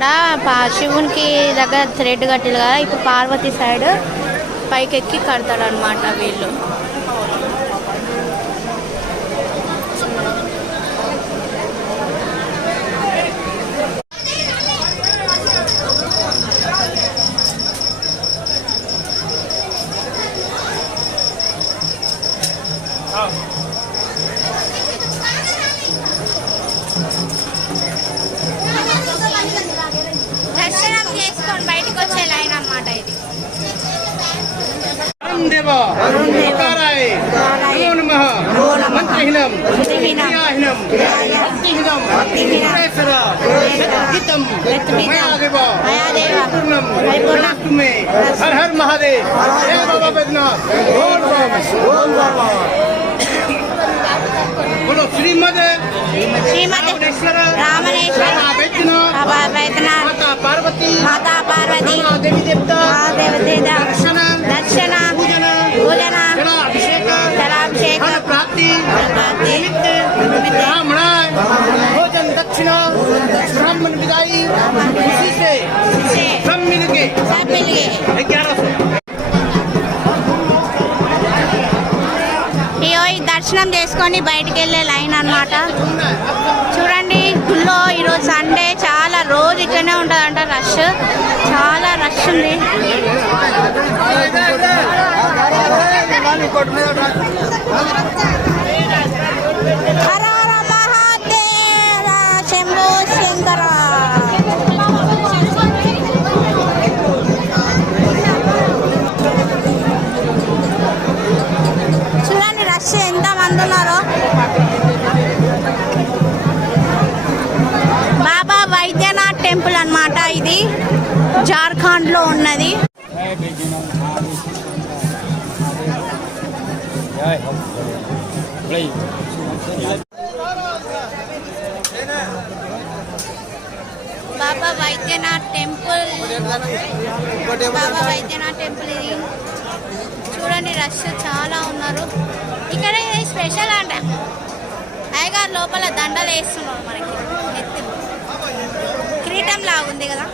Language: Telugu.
ఇక్కడ శివునికి దగ్గర థ్రెడ్ కట్టారు కదా, ఇప్పుడు పార్వతి సైడ్ పైకెక్కి కడతాడు అనమాట వీళ్ళు. దర్శనం చేసుకొని బయటకు వచ్చే లైన్ అన్నమాట ఇది. हर हर महादेव, जय बाबा बैद्यनाथ, बोलो श्रीमद रामेश्वर बैद्यनाथ माता पार्वती देवी देवता दर्शन पूजन जलाभिषेक प्राप्ति निमित्त ब्राह्मण भोजन दक्षिणा ब्राह्मण विदाई, खुशी से सब मिल के 1100 దర్శనం చేసుకొని బయటికి వెళ్ళే లైన్ అన్నమాట. చూడండి గుళ్ళో ఈరోజు సండే, చాలా రోజు ఇక్కడనే ఉంటుందంట. రష్, చాలా రష్ ఉంది. హర హర మహాదేవ శంభో శంకర. చూడండి రష్ ఎంత మంది ఉన్నారో. బాబా వైద్యనాథ్ టెంపుల్ అన్నమాట ఇది, జార్ఖండ్ లో ఉన్నది. బాబా వైద్యనాథ్ టెంపుల్, బాబా వైద్యనాథ్ టెంపుల్ ఇది. చూడండి రష్ చాలా ఉన్నారు. ఇక్కడ ఇది స్పెషల్ అంట, అయ్యగారు లోపల దండలు వేస్తున్నారు మనకి, ఎత్తు కిరీటం లాగుంది కదా.